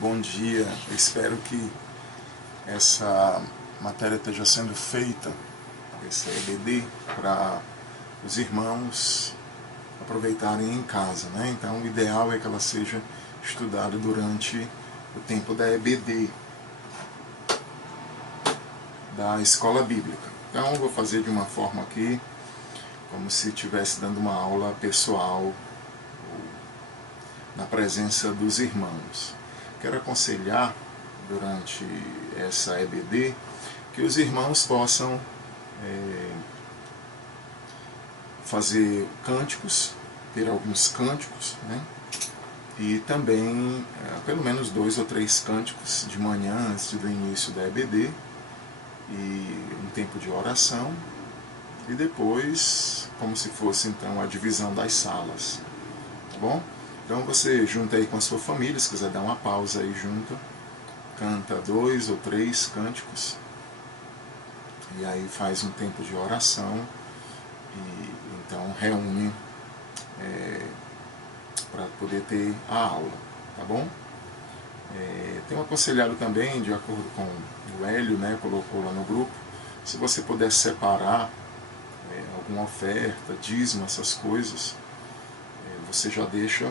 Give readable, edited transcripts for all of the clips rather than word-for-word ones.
bom dia. Eu espero que essa matéria esteja sendo feita, esse EBD, para os irmãos aproveitarem em casa, né? Então o ideal é que ela seja estudada durante o tempo da EBD, da escola bíblica. Então eu vou fazer de uma forma aqui, como se estivesse dando uma aula pessoal, na presença dos irmãos. Quero aconselhar, durante essa EBD, que os irmãos possam fazer cânticos, ter alguns cânticos, né? E também, pelo menos 2 ou 3 cânticos de manhã, antes do início da EBD, e um tempo de oração, e depois, como se fosse então a divisão das salas, tá bom? Então você junta aí com a sua família, se quiser dar uma pausa aí junto, canta 2 ou 3 cânticos, e aí faz um tempo de oração, e então reúne para poder ter a aula, tá bom? Tenho aconselhado também, de acordo com o Hélio, né, colocou lá no grupo, se você puder separar alguma oferta, dízimo, essas coisas, você já deixa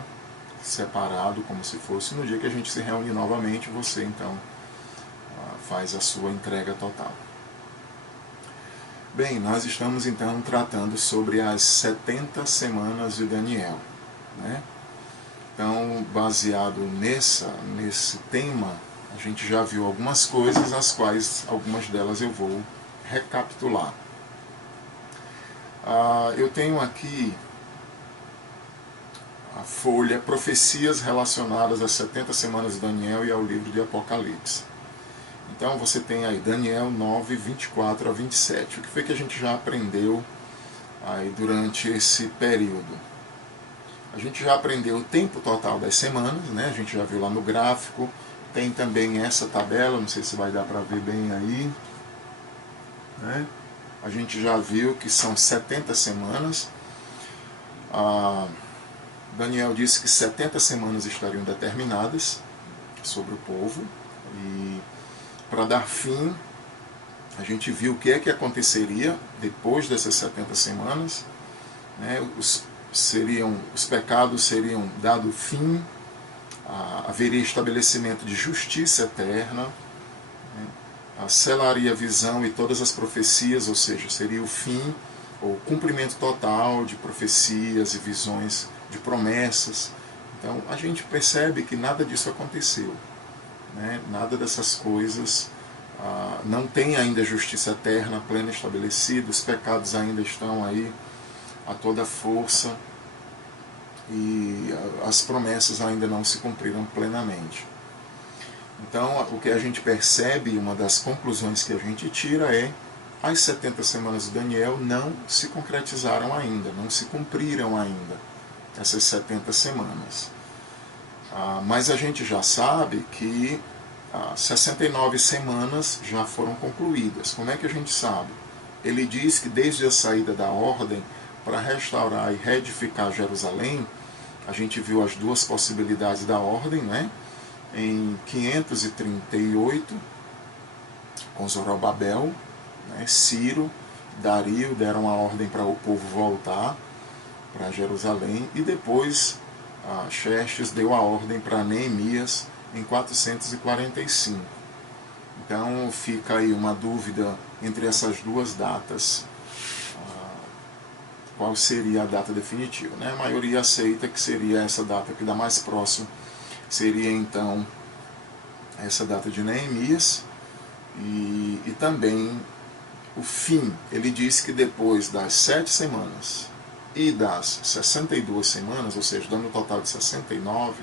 separado, como se fosse no dia que a gente se reúne novamente, você então faz a sua entrega total. Bem, nós estamos então tratando sobre as 70 semanas de Daniel, né? Então, baseado nesse tema, a gente já viu algumas coisas, as quais algumas delas eu vou recapitular. Eu tenho aqui a folha Profecias relacionadas às 70 semanas de Daniel e ao livro de Apocalipse. Então você tem aí Daniel 9, 24 a 27. O que foi que a gente já aprendeu aí durante esse período? A gente já aprendeu o tempo total das semanas, né? A gente já viu lá no gráfico. Tem também essa tabela, não sei se vai dar para ver bem aí, né? A gente já viu que são 70 semanas. Daniel disse que 70 semanas estariam determinadas sobre o povo, e para dar fim, a gente viu o que é que aconteceria depois dessas 70 semanas, né? Os pecados seriam dado fim, haveria estabelecimento de justiça eterna, né? Selaria a visão e todas as profecias, ou seja, seria o fim, ou cumprimento total de profecias e visões, de promessas. Então a gente percebe que nada disso aconteceu, né? Nada dessas coisas, não tem ainda justiça eterna plena estabelecida, os pecados ainda estão aí a toda força, e as promessas ainda não se cumpriram plenamente. Então o que a gente percebe, uma das conclusões que a gente tira é: as 70 semanas de Daniel não se concretizaram ainda, não se cumpriram ainda, essas 70 semanas. Mas a gente já sabe que 69 semanas já foram concluídas. Como é que a gente sabe? Ele diz que desde a saída da ordem para restaurar e reedificar Jerusalém, a gente viu as duas possibilidades da ordem, né? Em 538, com Zorobabel, né? Ciro, Dario deram a ordem para o povo voltar para Jerusalém, e depois Xerxes deu a ordem para Neemias em 445. Então fica aí uma dúvida entre essas duas datas, qual seria a data definitiva, né? A maioria aceita que seria essa data que dá mais próximo, seria então essa data de Neemias, e também o fim. Ele diz que depois das 7 semanas e das 62 semanas, ou seja, dando um total de 69,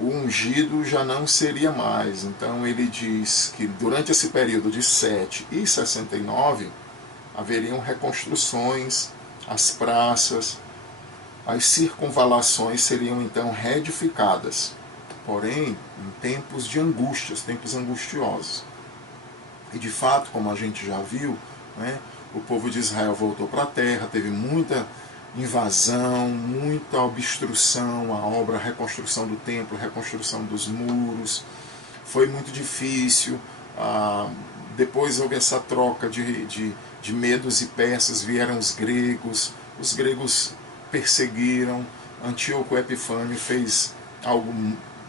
o ungido já não seria mais. Então ele diz que durante esse período de 7 e 69 haveriam reconstruções, as praças, as circunvalações seriam então reedificadas, porém em tempos de angústias, tempos angustiosos. E de fato, como a gente já viu, né, o povo de Israel voltou para a terra, teve muita invasão, muita obstrução à obra, a reconstrução do templo, a reconstrução dos muros. Foi muito difícil. Depois houve essa troca de medos e persas, vieram os gregos perseguiram. Antíoco Epifânio fez algo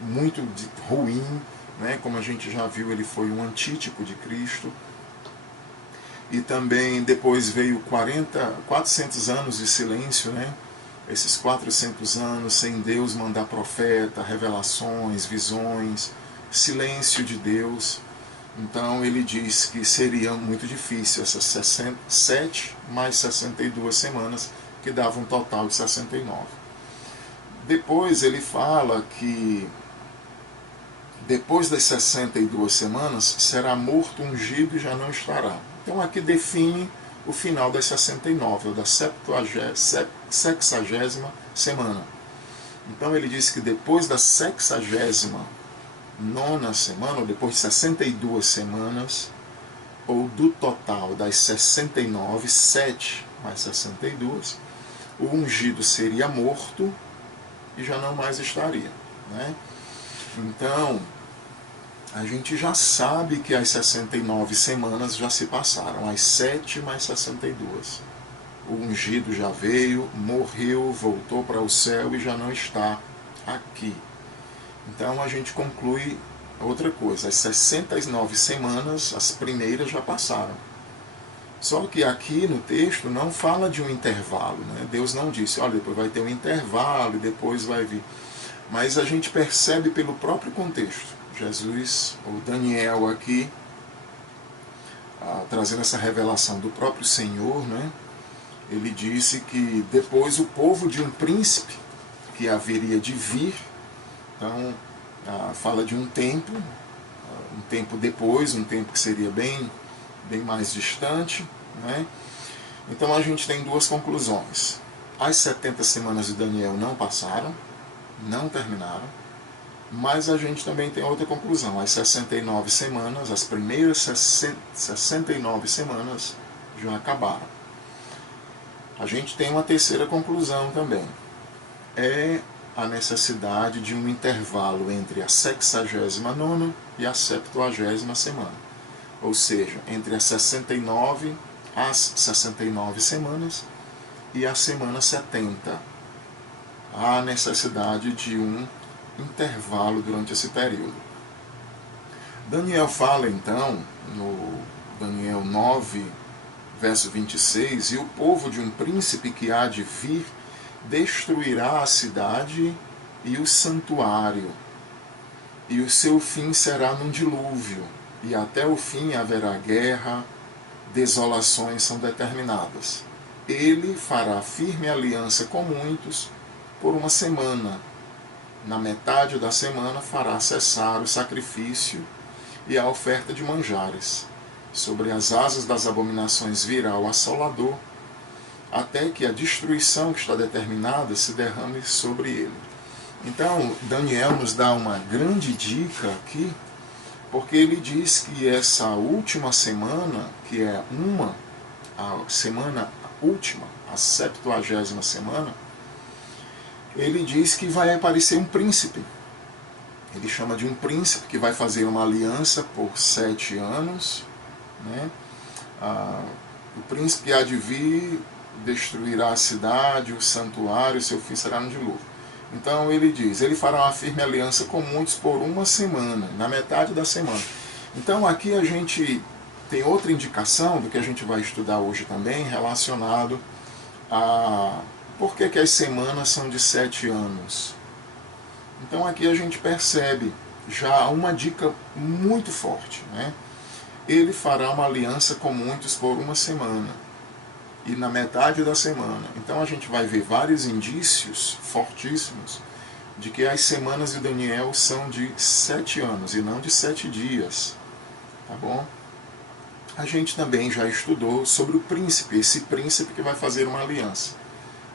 muito ruim, né? Como a gente já viu, ele foi um antítipo de Cristo. E também depois veio 400 anos de silêncio, né? Esses 400 anos sem Deus mandar profeta, revelações, visões, silêncio de Deus. Então ele diz que seria muito difícil essas 7 mais 62 semanas, que dava um total de 69. Depois ele fala que depois das 62 semanas será morto, ungido e já não estará. Então aqui define o final das 69, ou da 60ª semana. Então ele diz que depois da 69ª semana, ou depois de 62 semanas, ou do total das 69, 7 mais 62, o ungido seria morto e já não mais estaria, né? Então, a gente já sabe que as 69 semanas já se passaram, as 7 mais 62. O ungido já veio, morreu, voltou para o céu e já não está aqui. Então a gente conclui outra coisa, as 69 semanas, as primeiras já passaram. Só que aqui no texto não fala de um intervalo, né? Deus não disse, olha, depois vai ter um intervalo e depois vai vir. Mas a gente percebe pelo próprio contexto. Jesus, ou Daniel aqui, trazendo essa revelação do próprio Senhor, né? Ele disse que depois o povo de um príncipe que haveria de vir, então fala de um tempo depois, um tempo que seria bem mais distante, né? Então a gente tem duas conclusões. As 70 semanas de Daniel não passaram, não terminaram, mas a gente também tem outra conclusão. As 69 semanas, as primeiras 69 semanas já acabaram. A gente tem uma terceira conclusão também. É a necessidade de um intervalo entre a 69ª e a 70ª semana. Ou seja, entre as 69 semanas e a semana 70. Há necessidade de um intervalo durante esse período. Daniel fala então, no Daniel 9, verso 26, e o povo de um príncipe que há de vir destruirá a cidade e o santuário, e o seu fim será num dilúvio, e até o fim haverá guerra, desolações são determinadas. Ele fará firme aliança com muitos por uma semana. Na metade da semana fará cessar o sacrifício e a oferta de manjares. Sobre as asas das abominações virá o assolador, até que a destruição que está determinada se derrame sobre ele. Então, Daniel nos dá uma grande dica aqui, porque ele diz que essa última semana, que é a semana última, a 70ª semana, ele diz que vai aparecer um príncipe. Ele chama de um príncipe que vai fazer uma aliança por 7 anos. Né? O príncipe há de vir, destruirá a cidade, o santuário, seu fim será no dilúvio. Então ele diz, ele fará uma firme aliança com muitos por uma semana, na metade da semana. Então aqui a gente tem outra indicação do que a gente vai estudar hoje também, relacionado a por que as semanas são de 7 anos. Então aqui a gente percebe já uma dica muito forte, né? Ele fará uma aliança com muitos por uma semana, e na metade da semana. Então a gente vai ver vários indícios fortíssimos de que as semanas de Daniel são de 7 anos e não de 7 dias. Tá bom? A gente também já estudou sobre o príncipe, esse príncipe que vai fazer uma aliança.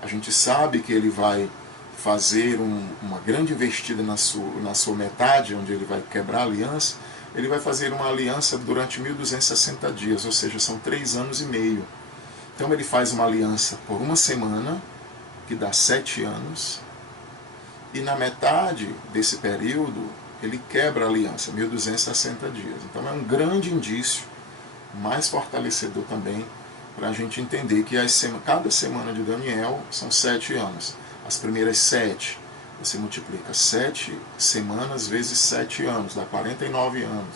A gente sabe que ele vai fazer uma grande investida na sua metade, onde ele vai quebrar a aliança. Ele vai fazer uma aliança durante 1260 dias, ou seja, são 3 anos e meio. Então ele faz uma aliança por uma semana, que dá 7 anos, e na metade desse período ele quebra a aliança, 1260 dias. Então é um grande indício, mais fortalecedor também, para a gente entender que cada semana de Daniel são 7 anos. As primeiras 7, você multiplica 7 semanas vezes 7 anos, dá 49 anos.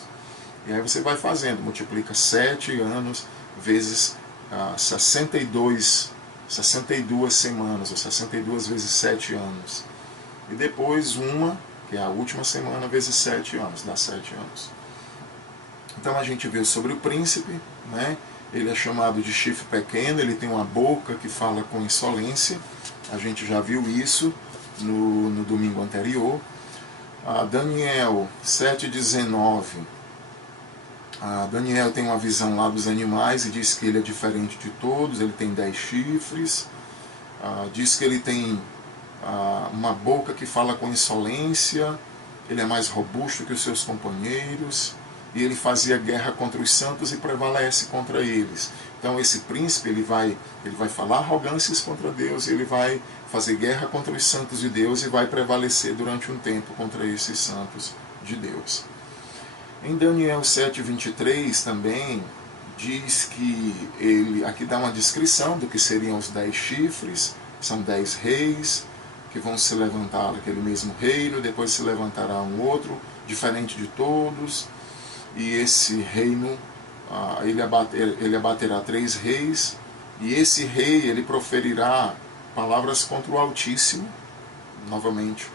E aí você vai fazendo, multiplica 7 anos vezes 62 semanas, ou 62 vezes 7 anos. E depois que é a última semana, vezes 7 anos, dá 7 anos. Então a gente viu sobre o príncipe, né? Ele é chamado de chifre pequeno, ele tem uma boca que fala com insolência. A gente já viu isso no domingo anterior. Daniel 7,19. Daniel tem uma visão lá dos animais e diz que ele é diferente de todos, ele tem 10 chifres. Diz que ele tem uma boca que fala com insolência, ele é mais robusto que os seus companheiros, e ele fazia guerra contra os santos e prevalece contra eles. Então esse príncipe ele vai falar arrogâncias contra Deus, ele vai fazer guerra contra os santos de Deus e vai prevalecer durante um tempo contra esses santos de Deus. Em Daniel 7,23 também diz que ele, aqui dá uma descrição do que seriam os 10 chifres, são 10 reis que vão se levantar naquele mesmo reino, depois se levantará um outro, diferente de todos, e esse reino, ele abaterá 3 reis, e esse rei, ele proferirá palavras contra o Altíssimo, novamente,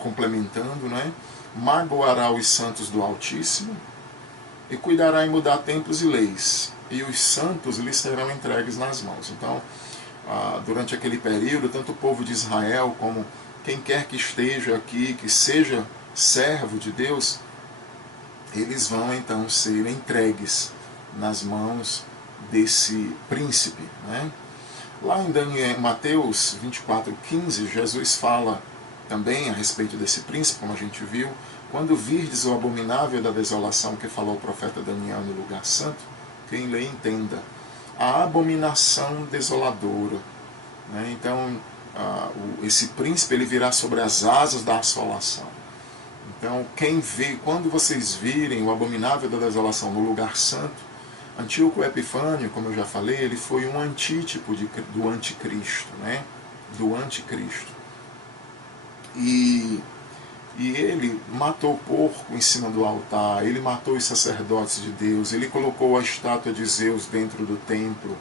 complementando, né? Magoará os santos do Altíssimo, e cuidará em mudar tempos e leis, e os santos lhes serão entregues nas mãos. Então, durante aquele período, tanto o povo de Israel como quem quer que esteja aqui, que seja servo de Deus, eles vão então ser entregues nas mãos desse príncipe, né? Lá em Mateus 24,15, Jesus fala também a respeito desse príncipe, como a gente viu: quando virdes o abominável da desolação que falou o profeta Daniel no lugar santo, quem lê entenda. A abominação desoladora, né? Então esse príncipe ele virá sobre as asas da assolação. Então quem vê, quando vocês virem o abominável da desolação no lugar santo, Antíoco Epifânio, como eu já falei, ele foi um antítipo do anticristo, né? Do anticristo. E ele matou o porco em cima do altar, ele matou os sacerdotes de Deus, ele colocou a estátua de Zeus dentro do templo.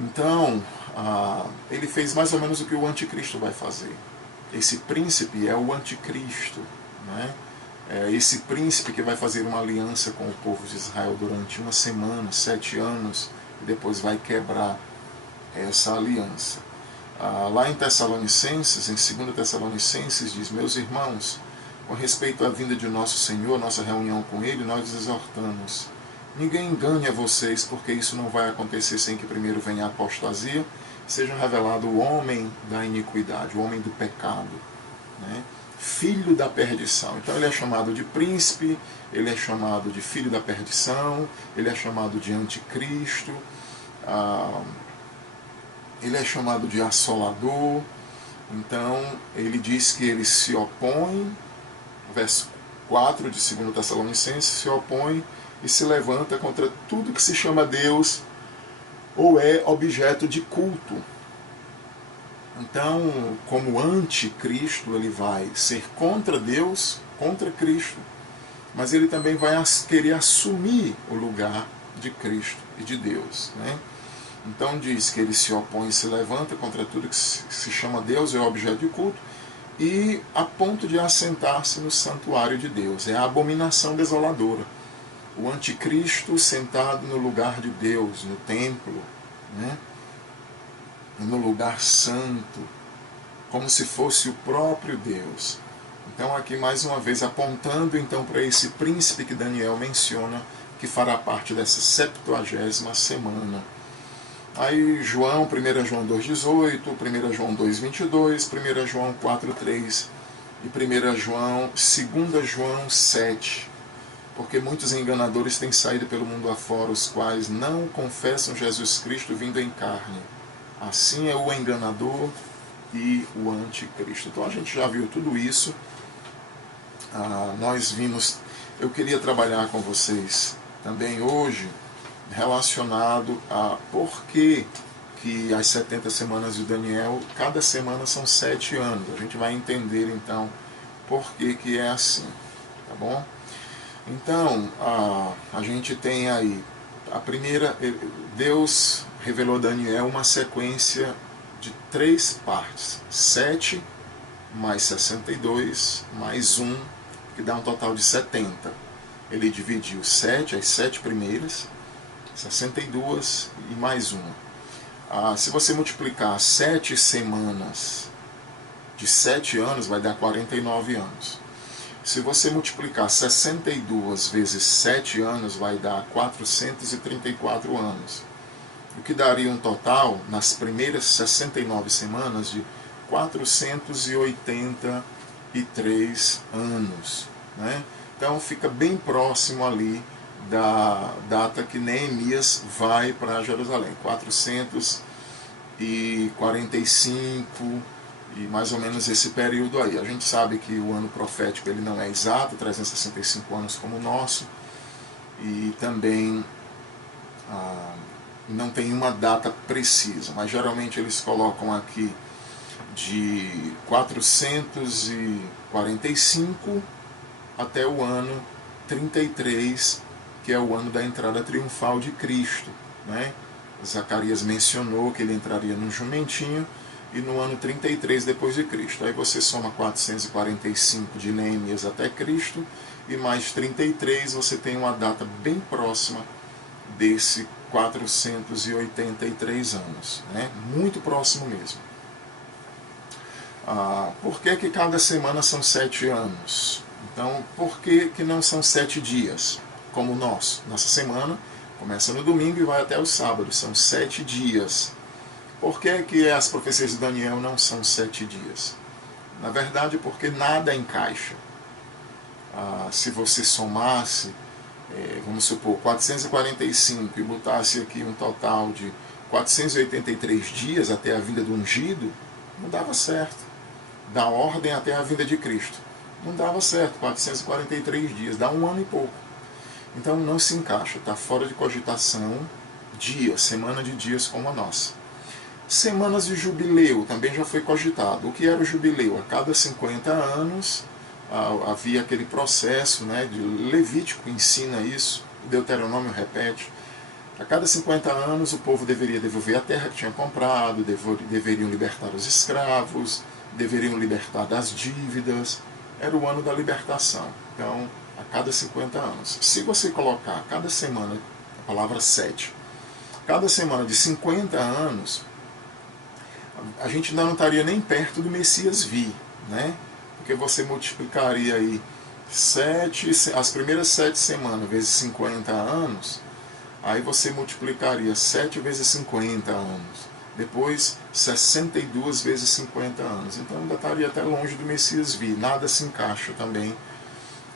Então, ele fez mais ou menos o que o anticristo vai fazer. Esse príncipe é o anticristo, né? É esse príncipe que vai fazer uma aliança com o povo de Israel durante uma semana, 7 anos, e depois vai quebrar essa aliança. Lá em Tessalonicenses, em 2 Tessalonicenses, diz: meus irmãos, com respeito à vinda de nosso Senhor, nossa reunião com Ele, nós exortamos: ninguém engane a vocês, porque isso não vai acontecer sem que primeiro venha a apostasia, seja revelado o homem da iniquidade, o homem do pecado, né? Filho da perdição. Então ele é chamado de príncipe, ele é chamado de filho da perdição, ele é chamado de anticristo, ele é chamado de assolador. Então ele diz que ele se opõe, verso 4 de 2 Tessalonicenses, se opõe e se levanta contra tudo que se chama Deus ou é objeto de culto. Então, como anticristo, ele vai ser contra Deus, contra Cristo, mas ele também vai querer assumir o lugar de Cristo e de Deus, né? Então diz que ele se opõe e se levanta contra tudo que se chama Deus, é objeto de culto, e a ponto de assentar-se no santuário de Deus. É a abominação desoladora. O anticristo sentado no lugar de Deus, no templo, né? No lugar santo, como se fosse o próprio Deus. Então aqui mais uma vez apontando então para esse príncipe que Daniel menciona, que fará parte dessa 70ª semana. Aí João, 1 João 2,18, 1 João 2,22, 1 João 4,3 e 2 João 7. Porque muitos enganadores têm saído pelo mundo afora, os quais não confessam Jesus Cristo vindo em carne. assim é o enganador e o anticristo. Então a gente já viu tudo isso. Nós vimos, eu queria trabalhar com vocês também hoje relacionado a por que as 70 semanas de Daniel, cada semana são 7 anos. A gente vai entender então por que é assim, tá bom? Então, a gente tem aí, a primeira, Deus revelou a Daniel uma sequência de 3 partes, 7 mais 62 mais 1, que dá um total de 70. Ele dividiu 7, as 7 primeiras, 62 e mais 1. Se você multiplicar 7 semanas de 7 anos, vai dar 49 anos. Se você multiplicar 62 vezes 7 anos, vai dar 434 anos. O que daria um total, nas primeiras 69 semanas, de 483 anos. Né? Então fica bem próximo ali da data que Neemias vai para Jerusalém. 445 e mais ou menos esse período aí. A gente sabe que o ano profético ele não é exato, 365 anos como o nosso, e também não tem uma data precisa, mas geralmente eles colocam aqui de 445 até o ano 33, que é o ano da entrada triunfal de Cristo. Né? Zacarias mencionou que ele entraria num jumentinho, e no ano 33 depois de Cristo. Aí você soma 445 de Neemias até Cristo, e mais 33, você tem uma data bem próxima desse 483 anos. Né? Muito próximo mesmo. Por que cada semana são 7 anos? Então, por que não são 7 dias, como o nosso? Nossa semana começa no domingo e vai até o sábado, são 7 dias. Por que as profecias de Daniel não são 7 dias? Na verdade, porque nada encaixa. Se você somasse, vamos supor, 445 e botasse aqui um total de 483 dias até a vinda do ungido, não dava certo. Da ordem até a vinda de Cristo. Não dava certo, 443 dias, dá um ano e pouco. Então não se encaixa, está fora de cogitação dias, semana de dias como a nossa. Semanas de jubileu também já foi cogitado. O que era o jubileu? A cada 50 anos havia aquele processo, né, de Levítico ensina isso, Deuteronômio repete. A cada 50 anos o povo deveria devolver a terra que tinha comprado, deveriam libertar os escravos, deveriam libertar das dívidas. Era o ano da libertação. Então, a cada 50 anos. Se você colocar cada semana, a palavra 7, cada semana de 50 anos, a gente ainda não estaria nem perto do Messias vir, né? Porque você multiplicaria aí as primeiras 7 semanas vezes 50 anos, aí você multiplicaria 7 vezes 50 anos. Depois 62 vezes 50 anos. Então ainda estaria até longe do Messias vir. Nada se encaixa também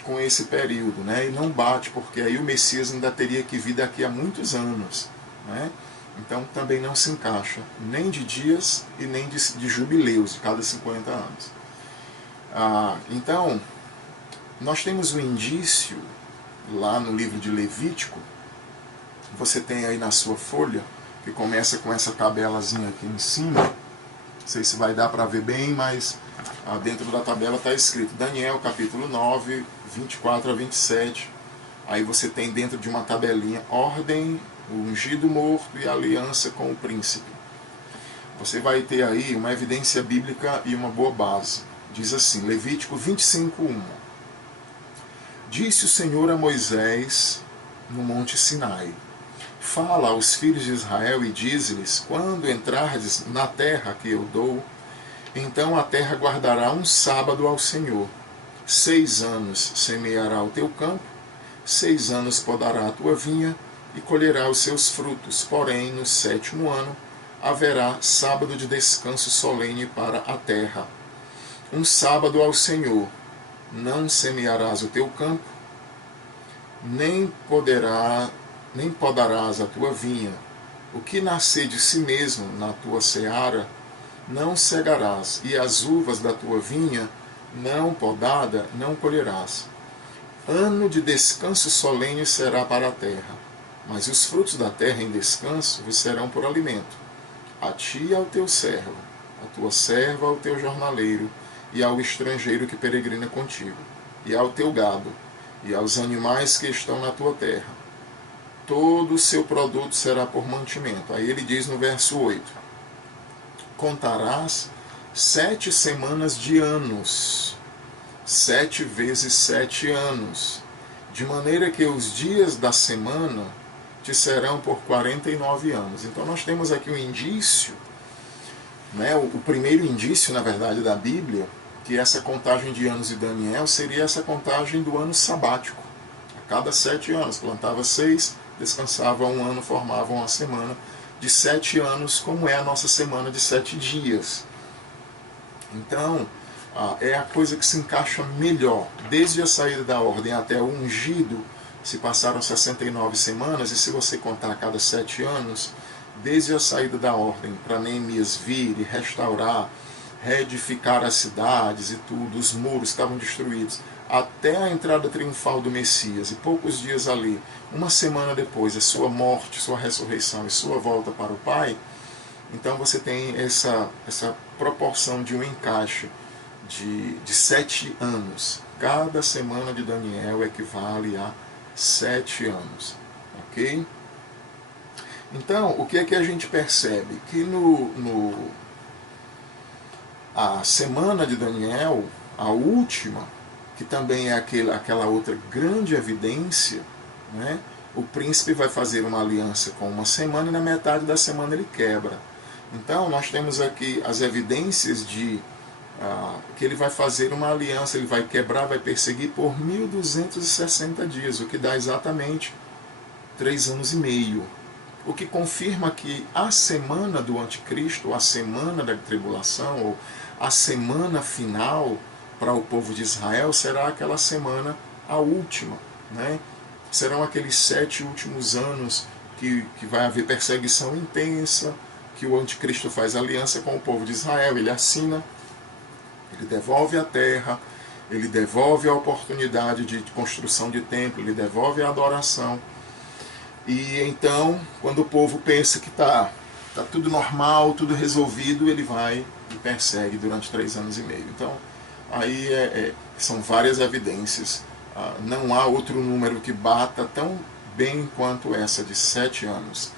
com esse período, né? E não bate, porque aí o Messias ainda teria que vir daqui a muitos anos, né? Então também não se encaixa, nem de dias e nem de jubileus, de cada 50 anos. Então, nós temos um indício lá no livro de Levítico. Você tem aí na sua folha, que começa com essa tabelazinha aqui em cima. Não sei se vai dar para ver bem, mas dentro da tabela está escrito Daniel capítulo 9, 24 a 27. Aí você tem dentro de uma tabelinha ordem, o ungido morto e a aliança com o príncipe. Você vai ter aí uma evidência bíblica e uma boa base. Diz assim, Levítico 25:1. Disse o Senhor a Moisés no monte Sinai: Fala aos filhos de Israel e dize-lhes: quando entrardes na terra que eu dou, então a terra guardará um sábado ao Senhor. 6 anos semeará o teu campo, 6 anos podará a tua vinha e colherá os seus frutos. Porém, no 7º ano haverá sábado de descanso solene para a terra. Um sábado ao Senhor. Não semearás o teu campo, nem podarás a tua vinha, O que nascer de si mesmo na tua seara, não cegarás, e as uvas da tua vinha, não podada, não colherás. Ano de descanso solene será para a terra, mas os frutos da terra em descanso vos serão por alimento. A ti e ao teu servo, a tua serva ao teu jornaleiro, e ao estrangeiro que peregrina contigo, e ao teu gado, e aos animais que estão na tua terra. Todo o seu produto será por mantimento. Aí ele diz no verso 8, contarás 7 semanas de anos, 7 vezes 7 anos, de maneira que os dias da semana te serão por 49 anos. Então nós temos aqui um indício, né, o primeiro indício, na verdade, da Bíblia, que essa contagem de anos de Daniel seria essa contagem do ano sabático. A cada 7 anos, plantava 6, descansava 1 ano, formava uma semana de 7 anos, como é a nossa semana de 7 dias. Então, é a coisa que se encaixa melhor. Desde a saída da ordem até o ungido, se passaram 69 semanas, e se você contar a cada 7 anos, desde a saída da ordem para Neemias vir e restaurar, reedificar as cidades e tudo, os muros estavam destruídos, até a entrada triunfal do Messias, e poucos dias ali, uma semana depois, a sua morte, sua ressurreição e sua volta para o Pai, então você tem essa proporção de um encaixe de 7 anos. Cada semana de Daniel equivale a 7 anos. Ok? Então, o que é que a gente percebe? Que a semana de Daniel, a última, que também é aquela outra grande evidência, né? O príncipe vai fazer uma aliança com uma semana e na metade da semana ele quebra. Então nós temos aqui as evidências de que ele vai fazer uma aliança, ele vai quebrar, vai perseguir por 1260 dias, o que dá exatamente 3 anos e meio. O que confirma que a semana do anticristo, a semana da tribulação, ou a semana final para o povo de Israel, será aquela semana, a última, né? Serão aqueles 7 últimos anos que vai haver perseguição intensa, que o anticristo faz aliança com o povo de Israel, ele assina, ele devolve a terra, ele devolve a oportunidade de construção de templo, ele devolve a adoração. E então, quando o povo pensa que está tudo normal, tudo resolvido, ele vai e persegue durante 3 anos e meio. Então, aí são várias evidências. Não há outro número que bata tão bem quanto essa de 7 anos.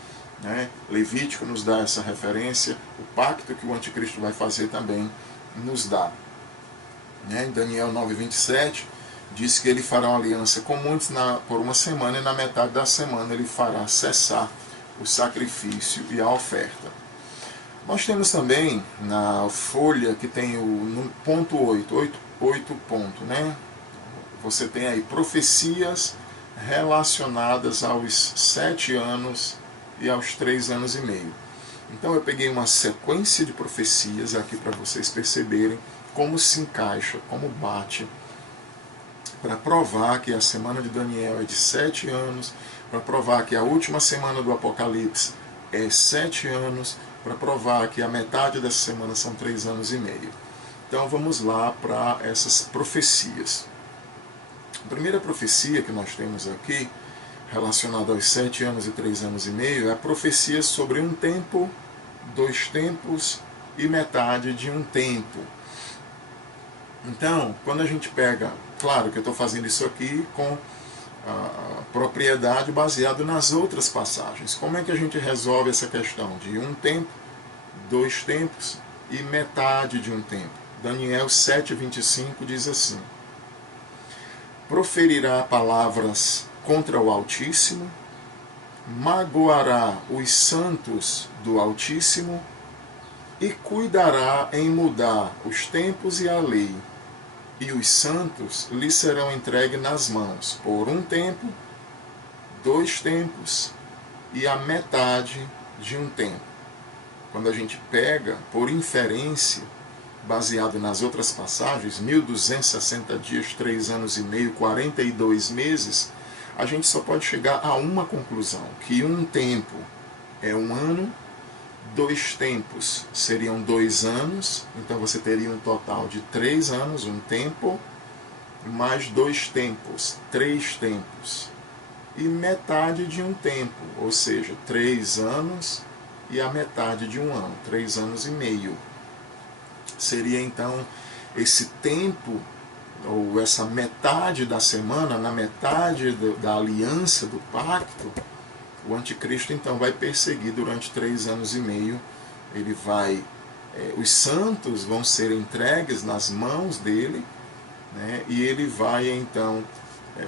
Né? Levítico nos dá essa referência, o pacto que o anticristo vai fazer também nos dá. Né? Em Daniel 9:27, diz que ele fará uma aliança com muitos por uma semana, e na metade da semana ele fará cessar o sacrifício e a oferta. Nós temos também na folha que tem o ponto 8 ponto, né? Você tem aí profecias relacionadas aos 7 anos e aos 3 anos e meio. Então eu peguei uma sequência de profecias aqui para vocês perceberem como se encaixa, como bate, para provar que a semana de Daniel é de 7 anos, para provar que a última semana do Apocalipse é 7 anos, para provar que a metade dessa semana são 3 anos e meio. Então vamos lá para essas profecias. A primeira profecia que nós temos aqui, relacionada aos 7 anos e 3 anos e meio, é a profecia sobre um tempo, 2 tempos e metade de um tempo. Então, quando a gente pega, claro que eu estou fazendo isso aqui com a propriedade baseado nas outras passagens. Como é que a gente resolve essa questão de um tempo, 2 tempos e metade de um tempo? Daniel 7:25 diz assim: proferirá palavras contra o Altíssimo, magoará os santos do Altíssimo e cuidará em mudar os tempos e a lei, e os santos lhe serão entregues nas mãos por um tempo, 2 tempos e a metade de um tempo. Quando a gente pega por inferência, baseado nas outras passagens, 1260 dias, 3 anos e meio, 42 meses, a gente só pode chegar a uma conclusão, que um tempo é um ano. 2 tempos seriam 2 anos, então você teria um total de 3 anos, um tempo, mais 2 tempos, 3 tempos. E metade de um tempo, ou seja, 3 anos e a metade de um ano, 3 anos e meio. Seria então esse tempo, ou essa metade da semana, na metade da aliança, do pacto, o anticristo então vai perseguir durante 3 anos e meio. Ele vai, os santos vão ser entregues nas mãos dele, né, e ele vai então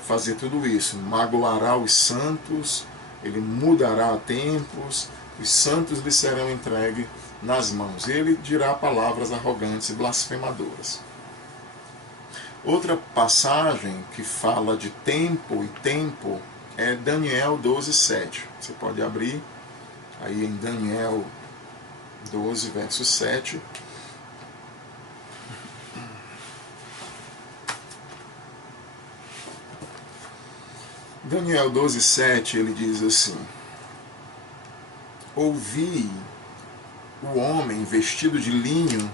fazer tudo isso. Magoará os santos, ele mudará tempos, os santos lhe serão entregues nas mãos. Ele dirá palavras arrogantes e blasfemadoras. Outra passagem que fala de tempo e tempo é Daniel 12:7. Você pode abrir aí em Daniel 12, verso 7. Daniel 12:7, ele diz assim: ouvi o homem vestido de linho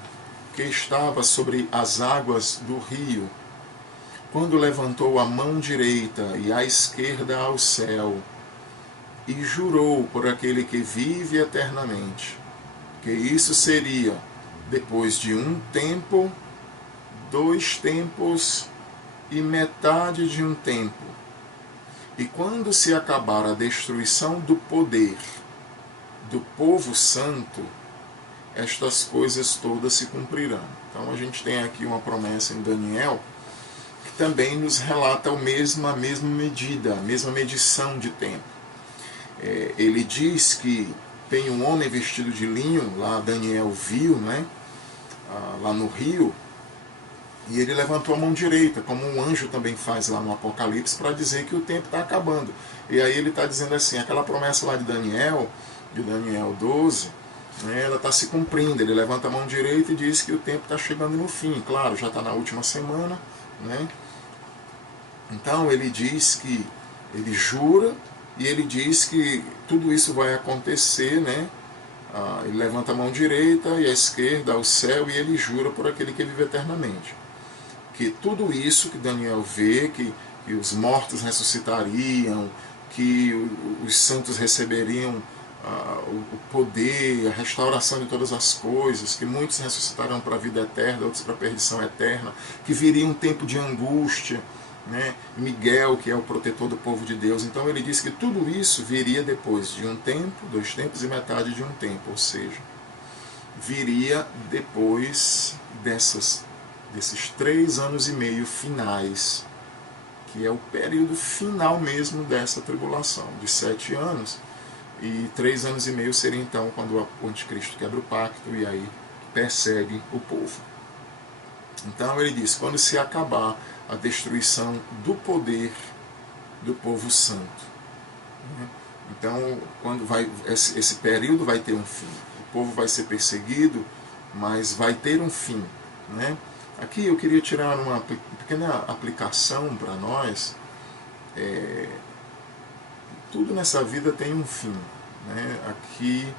que estava sobre as águas do rio, quando levantou a mão direita e a esquerda ao céu, e jurou por aquele que vive eternamente, que isso seria depois de um tempo, 2 tempos e metade de um tempo. E quando se acabar a destruição do poder do povo santo, estas coisas todas se cumprirão. Então a gente tem aqui uma promessa em Daniel que também nos relata a mesma medida, a mesma medição de tempo. Ele diz que tem um homem vestido de linho, lá Daniel viu, né, lá no rio, e ele levantou a mão direita, como um anjo também faz lá no Apocalipse, para dizer que o tempo está acabando. E aí ele está dizendo assim, aquela promessa lá de Daniel 12, né, ela está se cumprindo. Ele levanta a mão direita e diz que o tempo está chegando no fim. Claro, já está na última semana, né? Então ele diz que, ele jura, e ele diz que tudo isso vai acontecer, né? Ele levanta a mão direita e a esquerda ao céu, e ele jura por aquele que vive eternamente. Que tudo isso que Daniel vê, que os mortos ressuscitariam, que os santos receberiam o poder, a restauração de todas as coisas, que muitos ressuscitarão para a vida eterna, outros para a perdição eterna, que viria um tempo de angústia, né? Miguel, que é o protetor do povo de Deus. Então ele diz que tudo isso viria depois de um tempo, 2 tempos e metade de um tempo, ou seja, viria depois desses 3 anos e meio finais, que é o período final mesmo dessa tribulação, de 7 anos, e 3 anos e meio seria então quando o anticristo quebra o pacto e aí persegue o povo. Então ele diz, quando se acabar a destruição do poder do povo santo. Então, quando esse período vai ter um fim. O povo vai ser perseguido, mas vai ter um fim, né? Aqui eu queria tirar uma pequena aplicação para nós. Tudo nessa vida tem um fim, né? Aqui,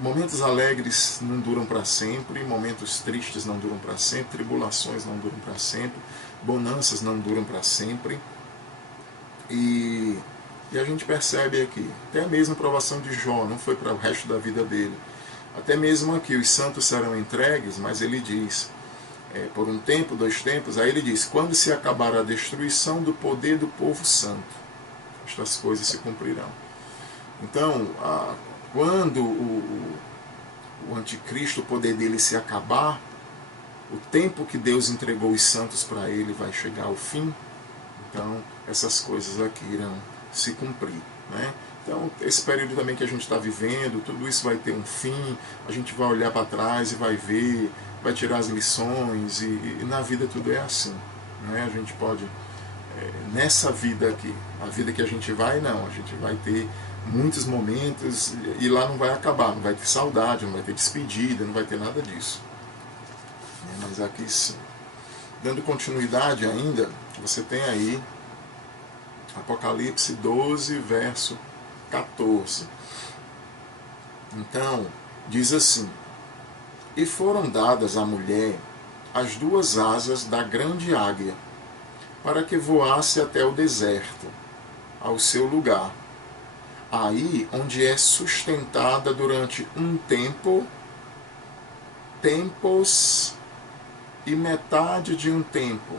momentos alegres não duram para sempre, momentos tristes não duram para sempre, tribulações não duram para sempre, bonanças não duram para sempre. E a gente percebe aqui, até mesmo a provação de Jó não foi para o resto da vida dele. Até mesmo aqui, os santos serão entregues, mas ele diz, por um tempo, 2 tempos, aí ele diz, quando se acabar a destruição do poder do povo santo, estas coisas se cumprirão. Então, quando o anticristo, o poder dele se acabar, o tempo que Deus entregou os santos para ele vai chegar ao fim. Então, essas coisas aqui irão se cumprir, né? Então, esse período também que a gente está vivendo, tudo isso vai ter um fim, a gente vai olhar para trás e vai ver, vai tirar as lições, e na vida tudo é assim, né? A gente pode, nessa vida aqui, a vida que a gente vai, não, a gente vai ter muitos momentos, e lá não vai acabar, não vai ter saudade, não vai ter despedida, não vai ter nada disso. Mas aqui sim. Dando continuidade ainda, você tem aí Apocalipse 12, verso 14. Então, diz assim: e foram dadas à mulher as duas asas da grande águia, para que voasse até o deserto, ao seu lugar, aí onde é sustentada durante um tempo, tempos e metade de um tempo,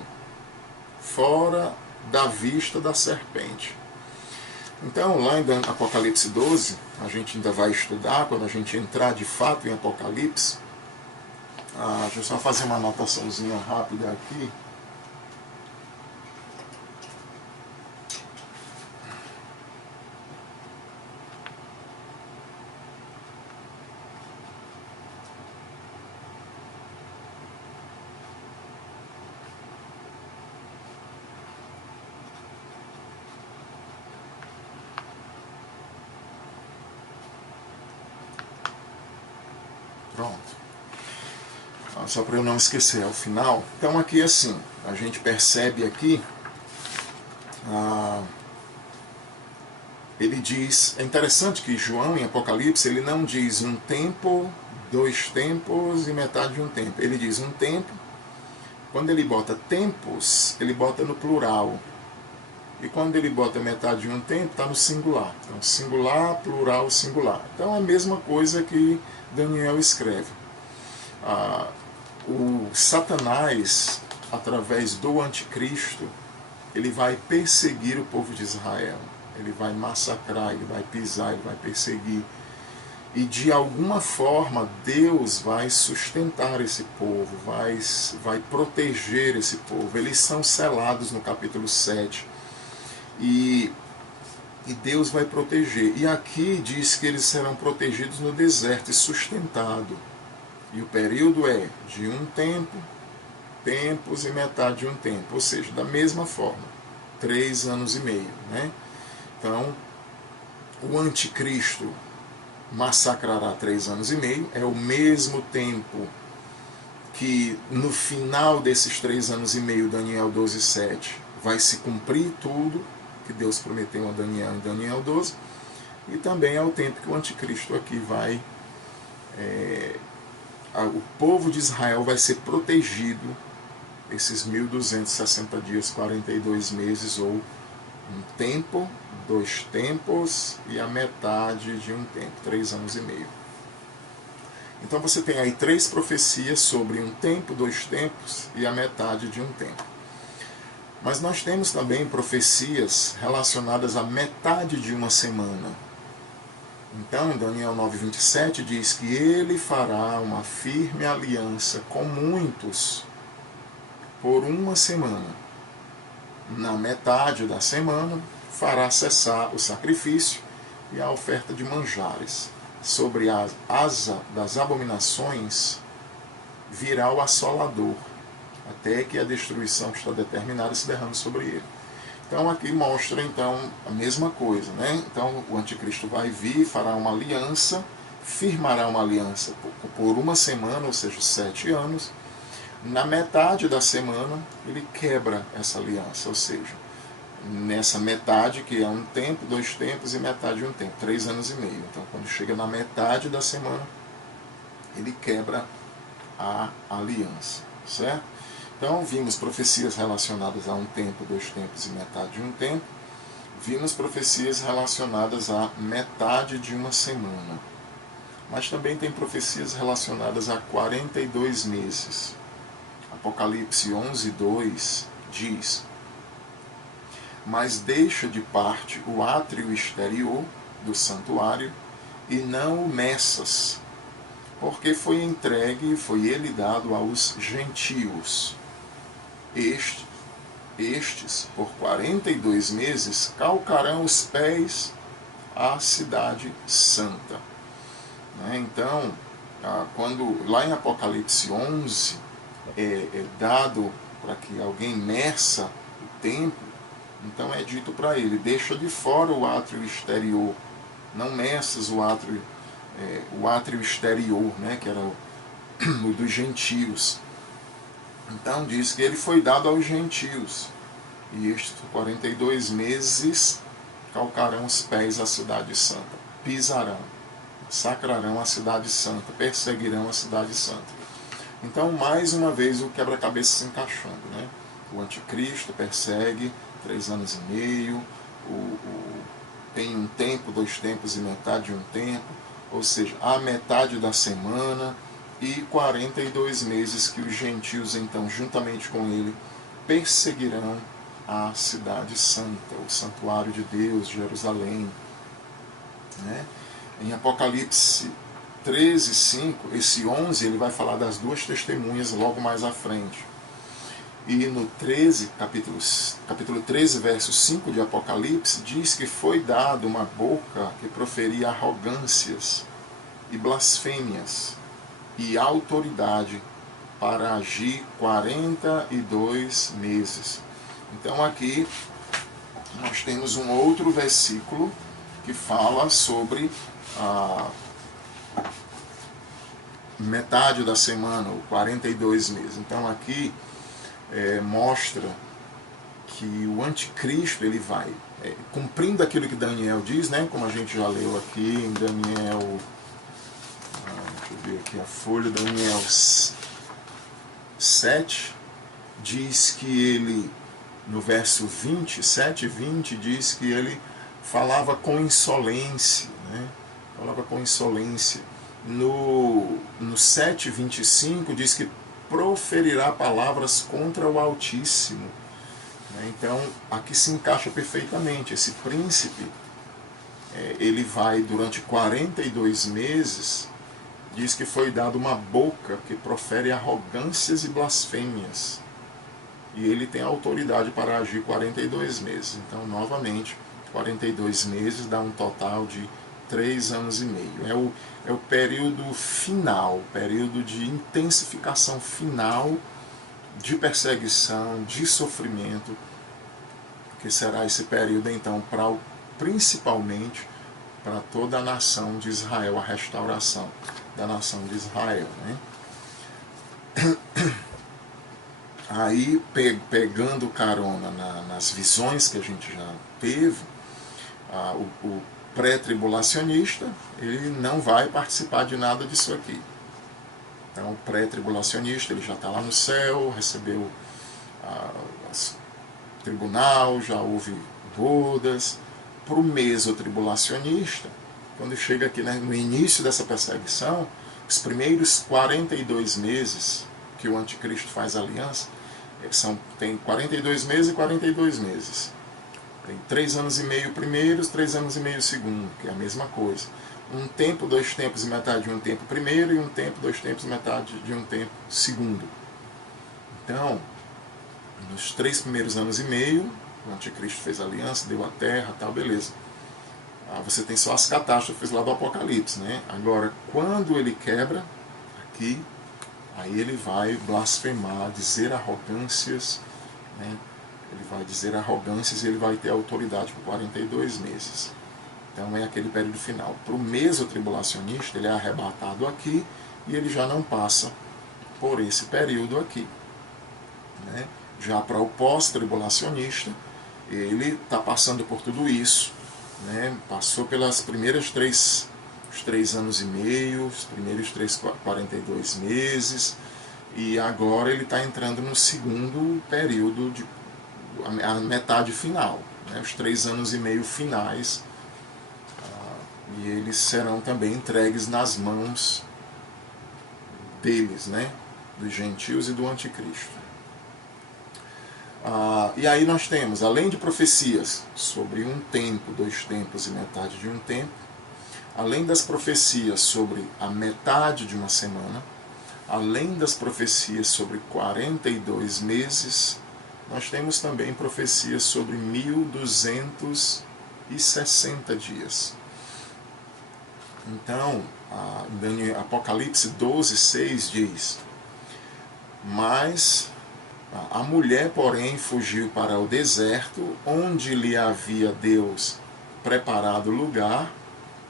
fora da vista da serpente. Então, lá em Apocalipse 12, a gente ainda vai estudar, quando a gente entrar de fato em Apocalipse. Deixa eu só fazer uma anotaçãozinha rápida aqui. Pronto. Só para eu não esquecer, ao final. Então aqui assim, a gente percebe aqui, ele diz, é interessante que João em Apocalipse, ele não diz um tempo, 2 tempos e metade de um tempo. Ele diz um tempo, quando ele bota tempos, ele bota no plural. E quando ele bota metade de um tempo, está no singular. Então singular, plural, singular. Então é a mesma coisa que Daniel escreve. O Satanás, através do anticristo, ele vai perseguir o povo de Israel. Ele vai massacrar, ele vai pisar, ele vai perseguir. E de alguma forma Deus vai sustentar esse povo, vai proteger esse povo. Eles são selados no capítulo 7. E Deus vai proteger. E aqui diz que eles serão protegidos no deserto e sustentados. E o período é de um tempo, tempos e metade de um tempo. Ou seja, da mesma forma, 3 anos e meio. Né? Então, o anticristo massacrará 3 anos e meio. É o mesmo tempo que no final desses 3 anos e meio, Daniel 12:7, vai se cumprir tudo que Deus prometeu a Daniel em Daniel 12. E também é o tempo que o anticristo aqui vai... o povo de Israel vai ser protegido esses 1260 dias, 42 meses, ou um tempo, 2 tempos e a metade de um tempo, 3 anos e meio. Então você tem aí 3 profecias sobre um tempo, 2 tempos e a metade de um tempo. Mas nós temos também profecias relacionadas à metade de uma semana. Então, em Daniel 9:27 diz que ele fará uma firme aliança com muitos por uma semana. Na metade da semana, fará cessar o sacrifício e a oferta de manjares. Sobre a asa das abominações virá o assolador, até que a destruição que está determinada se derrame sobre ele. Então aqui mostra então a mesma coisa, né? Então o anticristo vai vir, fará uma aliança, firmará uma aliança por uma semana, ou seja, 7 anos. Na metade da semana ele quebra essa aliança, ou seja, nessa metade, que é um tempo, 2 tempos e metade de um tempo, 3 anos e meio. Então quando chega na metade da semana, ele quebra a aliança, certo? Então, vimos profecias relacionadas a um tempo, 2 tempos e metade de um tempo. Vimos profecias relacionadas a metade de uma semana. Mas também tem profecias relacionadas a 42 meses. Apocalipse 11:2 diz: mas deixa de parte o átrio exterior do santuário e não o meças, porque foi entregue e foi ele dado aos gentios. Estes, por 42 meses, calcarão os pés à cidade santa. Então, quando lá em Apocalipse 11 é dado para que alguém meça o templo, então é dito para ele: deixa de fora o átrio exterior, não meças o átrio exterior, né, que era o dos gentios. Então diz que ele foi dado aos gentios, e estes 42 meses calcarão os pés à cidade santa, pisarão. massacrarão a cidade santa, perseguirão a cidade santa. Então, mais uma vez, o quebra-cabeça se encaixando, né? O anticristo persegue 3 anos e meio, tem um tempo, 2 tempos e metade de um tempo, ou seja, a metade da semana e 42 meses que os gentios, então, juntamente com ele, perseguirão a cidade santa, o santuário de Deus, Jerusalém. Né? Em Apocalipse 13:5, esse 11, ele vai falar das 2 testemunhas logo mais à frente. E no 13, capítulo 13, verso 5 de Apocalipse, diz que foi dado uma boca que proferia arrogâncias e blasfêmias e autoridade para agir 42 meses. Então aqui nós temos um outro versículo que fala sobre a metade da semana, ou 42 meses. Então aqui mostra que o anticristo ele vai cumprindo aquilo que Daniel diz, né? Como a gente já leu aqui em Daniel, deixa eu ver aqui a folha, Daniel 7, diz que ele, no verso 27:20, diz que ele falava com insolência, né? Falava com insolência. No 7:25 diz que proferirá palavras contra o Altíssimo. Então, aqui se encaixa perfeitamente. Esse príncipe, ele vai durante 42 meses, diz que foi dado uma boca que profere arrogâncias e blasfêmias. E ele tem autoridade para agir 42 meses. Então, novamente, 42 meses dá um total de 3 anos e meio. É o período final, período de intensificação final de perseguição, de sofrimento, que será esse período então principalmente para toda a nação de Israel, a restauração da nação de Israel. Né? Aí, pegando carona nas visões que a gente já teve, o pré-tribulacionista, ele não vai participar de nada disso aqui. Então, o pré-tribulacionista, ele já está lá no céu, recebeu tribunal, já houve bodas. Para o mesotribulacionista, quando chega aqui, né, no início dessa perseguição, os primeiros 42 meses que o anticristo faz aliança, tem 42 meses e 42 meses. Tem 3 anos e meio primeiros, 3 anos e meio segundo, que é a mesma coisa. 1 tempo, 2 tempos e metade de 1 tempo primeiro, e 1 tempo, 2 tempos e metade de 1 tempo segundo. Então, nos 3 primeiros anos e meio, o anticristo fez aliança, deu a terra, tal, beleza. Você tem só as catástrofes lá do Apocalipse, né? Agora, quando ele quebra, aqui, aí ele vai blasfemar, dizer arrogâncias, né? Ele vai dizer arrogâncias e ele vai ter autoridade por 42 meses. Então é aquele período final. Para o mesotribulacionista, ele é arrebatado aqui e ele já não passa por esse período aqui. Né? Já para o pós-tribulacionista, ele está passando por tudo isso. Né? Passou pelas primeiras os 3 anos e meio, os primeiros 42 meses, e agora ele está entrando no segundo período, a metade final, né? Os 3 anos e meio finais, e eles serão também entregues nas mãos deles, né? Dos gentios e do anticristo. E aí nós temos, além de profecias sobre 1 tempo, 2 tempos e metade de 1 tempo, além das profecias sobre a metade de uma semana, além das profecias sobre 42 meses, nós temos também profecias sobre 1260 dias. Então, Apocalipse 12:6 diz: mas a mulher, porém, fugiu para o deserto, onde lhe havia Deus preparado lugar,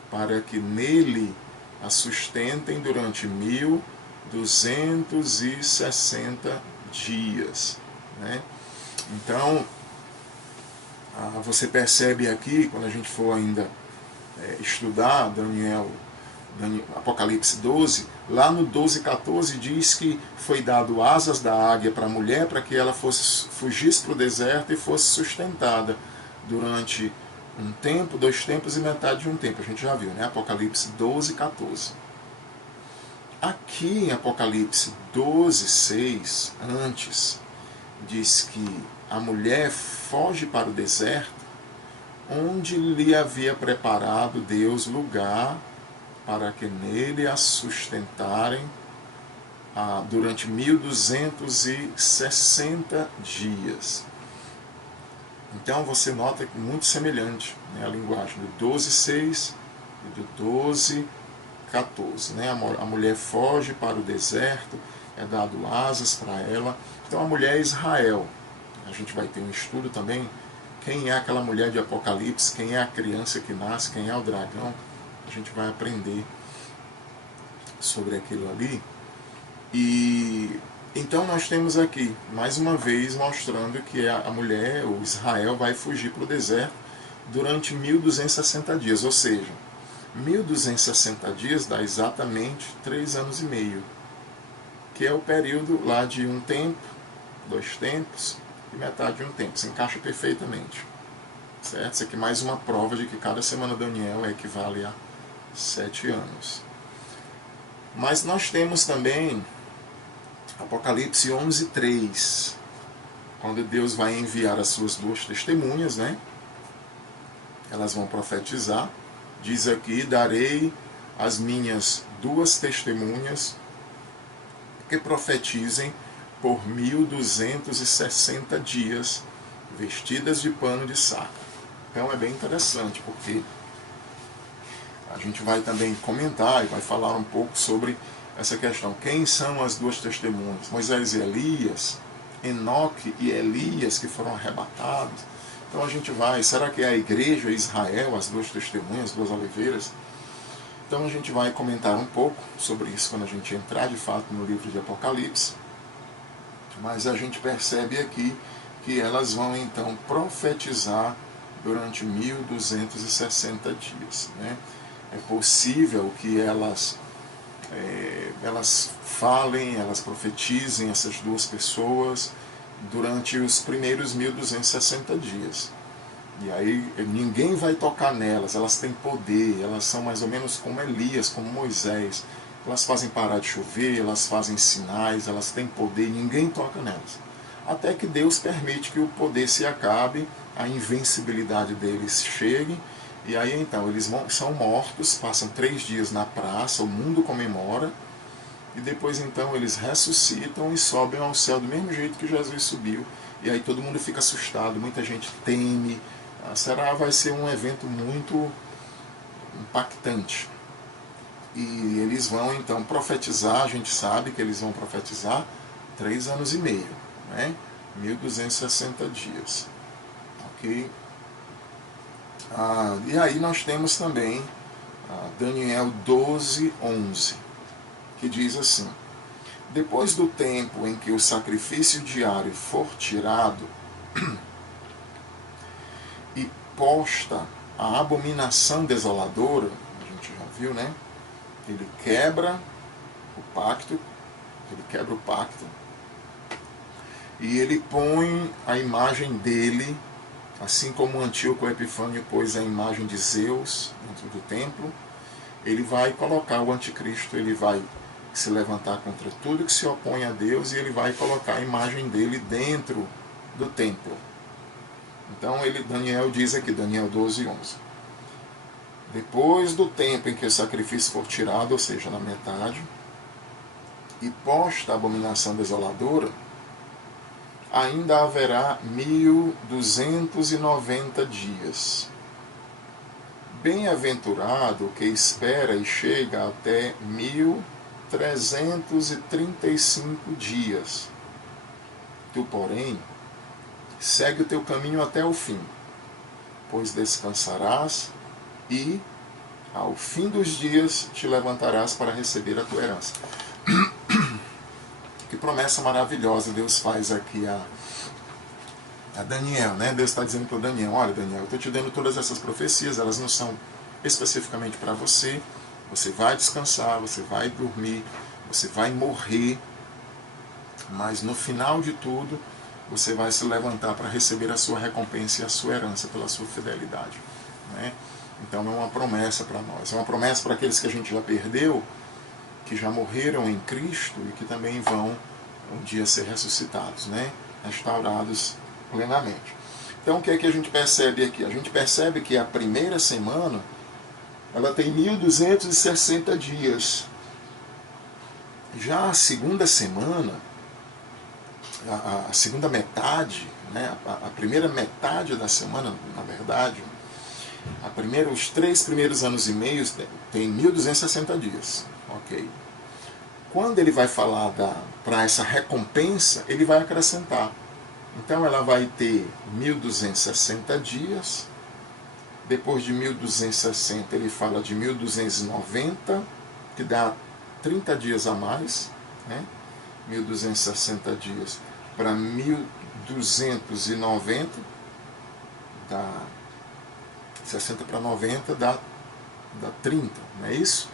para que nele a sustentem durante 1260 dias. Né? Então, você percebe aqui, quando a gente for ainda estudar Daniel Apocalipse 12, lá no 12:14 diz que foi dado asas da águia para a mulher para que ela fugisse para o deserto e fosse sustentada durante um tempo, 2 tempos e metade de um tempo. A gente já viu, né? Apocalipse 12:14. Aqui em Apocalipse 12:6, antes, diz que a mulher foge para o deserto, onde lhe havia preparado Deus lugar para que nele a sustentarem durante 1260 dias. Então você nota que muito semelhante, né, a linguagem do 12:6 e do 12:14. Né? A mulher foge para o deserto, é dado asas para ela. Então a mulher é Israel. A gente vai ter um estudo também. Quem é aquela mulher de Apocalipse? Quem é a criança que nasce? Quem é o dragão? A gente vai aprender sobre aquilo ali. E então nós temos aqui, mais uma vez, mostrando que a mulher, o Israel, vai fugir para o deserto durante 1260 dias. Ou seja, 1260 dias dá exatamente 3 anos e meio, que é o período lá de um tempo, 2 tempos e metade de um tempo. Se encaixa perfeitamente. Certo? Isso aqui é mais uma prova de que cada semana de Daniel equivale a 7 anos. Mas nós temos também Apocalipse 11:3, quando Deus vai enviar as suas 2 testemunhas, né? Elas vão profetizar. Diz aqui: darei as minhas 2 testemunhas que profetizem por 1260 dias, vestidas de pano de saco. Então é bem interessante, porque a gente vai também comentar e vai falar um pouco sobre essa questão. Quem são as 2 testemunhas? Moisés e Elias, Enoque e Elias, que foram arrebatados. Então a gente vai, será que é a igreja, Israel, as 2 testemunhas, 2 oliveiras? Então a gente vai comentar um pouco sobre isso quando a gente entrar de fato no livro de Apocalipse. Mas a gente percebe aqui que elas vão então profetizar durante 1260 dias. Né? É possível que elas falem, elas profetizem, essas 2 pessoas, durante os primeiros 1260 dias. E aí ninguém vai tocar nelas, elas têm poder, elas são mais ou menos como Elias, como Moisés. Elas fazem parar de chover, elas fazem sinais, elas têm poder, ninguém toca nelas. Até que Deus permite que o poder se acabe, a invencibilidade deles chegue, e aí então eles são mortos, passam 3 dias na praça, o mundo comemora, e depois então eles ressuscitam e sobem ao céu do mesmo jeito que Jesus subiu. E aí todo mundo fica assustado, muita gente teme. Vai ser um evento muito impactante. E eles vão então profetizar, a gente sabe que eles vão profetizar 3 anos e meio, né? 1260 dias. Ok? E aí nós temos também Daniel 12:11, que diz assim: depois do tempo em que o sacrifício diário for tirado e posta a abominação desoladora, a gente já viu, né? Ele quebra o pacto, e ele põe a imagem dele, assim como Antíoco Epifânio pôs a imagem de Zeus dentro do templo. Ele vai colocar o anticristo, ele vai se levantar contra tudo que se opõe a Deus, e ele vai colocar a imagem dele dentro do templo. Então Daniel diz aqui, Daniel 12:11, depois do tempo em que o sacrifício for tirado, ou seja, na metade, e posta a abominação desoladora, ainda haverá 1290 dias. Bem-aventurado o que espera e chega até 1335 dias. Tu, porém, segue o teu caminho até o fim, pois descansarás e, ao fim dos dias, te levantarás para receber a tua herança. Que promessa maravilhosa Deus faz aqui a Daniel, né? Deus está dizendo para o Daniel: olha, Daniel, eu estou te dando todas essas profecias, elas não são especificamente para você, Você vai descansar, você vai dormir, você vai morrer, mas no final de tudo, você vai se levantar para receber a sua recompensa e a sua herança pela sua fidelidade. Né? Então é uma promessa para nós, é uma promessa para aqueles que a gente já perdeu, que já morreram em Cristo e que também vão um dia ser ressuscitados, né? Restaurados plenamente. Então o que é que a gente percebe aqui? A gente percebe que a primeira semana ela tem 1260 dias. Já a segunda semana, a segunda metade, né? A primeira metade da semana, na verdade, os 3 primeiros anos e meio tem 1260 dias. Ok. Quando ele vai falar para essa recompensa, ele vai acrescentar. Então ela vai ter 1260 dias. Depois de 1260 ele fala de 1290, que dá 30 dias a mais, né? 1260 dias para 1290, dá 60 para 90 dá 30, não é isso?